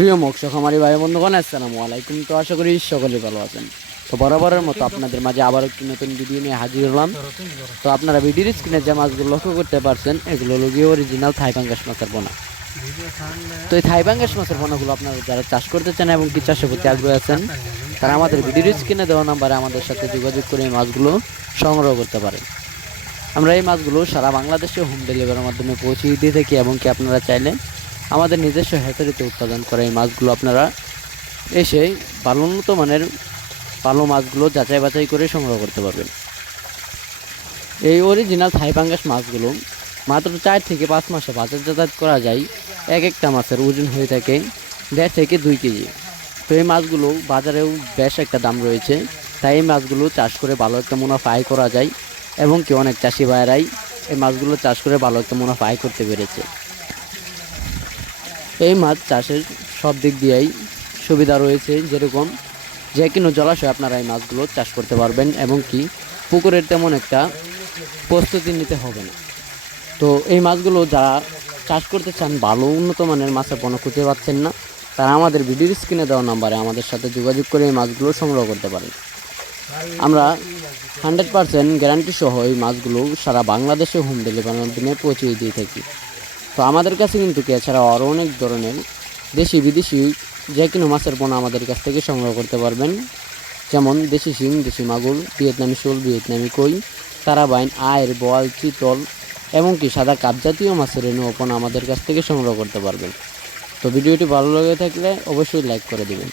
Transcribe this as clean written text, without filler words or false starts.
প্রিয় মৎস্য খামারি ভাই বন্ধুগণ, আসসালামু আলাইকুম। তো আশা করি সকলে ভালো আছেন। তো বরাবরের মতো আপনাদের মাঝে আবার একটি নতুন ভিডিও নিয়ে হাজির হলাম। তো আপনারা ভিডিওর স্ক্রিনে যে মাছগুলো লক্ষ্য করতে পারছেন, এগুলো হলো গিয়ে অরিজিনাল থাই পাঙ্গাস মাছের পোনা। তো এই থাই পাঙ্গাস মাছের পোনাগুলো আপনারা যারা চাষ করতে চান এবং কি চাষের প্রতি আগ্রহী আছেন, তারা আমাদের ভিডিওর স্ক্রিনে দেওয়া নাম্বারে আমাদের সাথে যোগাযোগ করে এই মাছগুলো সংগ্রহ করতে পারেন। আমরা এই মাছগুলো সারা বাংলাদেশে হোম ডেলিভারির মাধ্যমে পৌঁছে দিয়ে থাকি এবং কি আপনারা চাইলে আমাদের নিজস্ব হ্যাচারিতে উৎপাদন করা এই মাছগুলো আপনারা এসে ভালো উন্নত মানের ভালো মাছগুলো যাচাই বাছাই করে সংগ্রহ করতে পারবেন। এই অরিজিনাল থাই পাঙ্গাস মাছগুলো মাত্র 4 থেকে 5 মাসে বাজারজাত করা যায়। এক একটা মাছের ওজন হয়ে থাকে 1.5 থেকে 2 কেজি। তো এই মাছগুলো বাজারেও বেশ একটা দাম রয়েছে, তাই এই মাছগুলো চাষ করে ভালো একটা মুনাফা আয় করা যায় এবং কি অনেক চাষি ভাইয়েরাই এই মাছগুলো চাষ করে ভালো একটা মুনাফা আয় করতে পেরেছে। এই মাছ চাষের সব দিক দিয়েই সুবিধা রয়েছে, যেরকম যে কোনো জলাশয়ে আপনারা এই মাছগুলো চাষ করতে পারবেন এবং কি পুকুরের তেমন একটা প্রস্তুতি নিতে হবে না। তো এই মাছগুলো যারা চাষ করতে চান, ভালো উন্নত মানের মাছের পোনা খুঁজে পাচ্ছেন না, তারা আমাদের ভিডিওর স্ক্রিনে দেওয়া নাম্বারে আমাদের সাথে যোগাযোগ করে এই মাছগুলো সংগ্রহ করতে পারেন। আমরা 100% গ্যারান্টি সহ এই মাছগুলো সারা বাংলাদেশে হোম ডেলিভারির মাধ্যমে পৌঁছে দিয়ে থাকি। তো আমাদের কাছে কিন্তু এছাড়াও আরও অনেক ধরনের দেশি বিদেশি যে কোনো মাছের পোনা আমাদের কাছ থেকে সংগ্রহ করতে পারবেন, যেমন দেশি শিং, দেশি মাগুর, ভিয়েতনামি শোল, ভিয়েতনামি কই, তারাবাইন, আয়ের, বোয়াল, চিতল এমনকি সাদা কাপ জাতীয় মাছের রেণু পোনা আমাদের কাছ থেকে সংগ্রহ করতে পারবেন। তো ভিডিওটি ভালো লেগে থাকলে অবশ্যই লাইক করে দেবেন।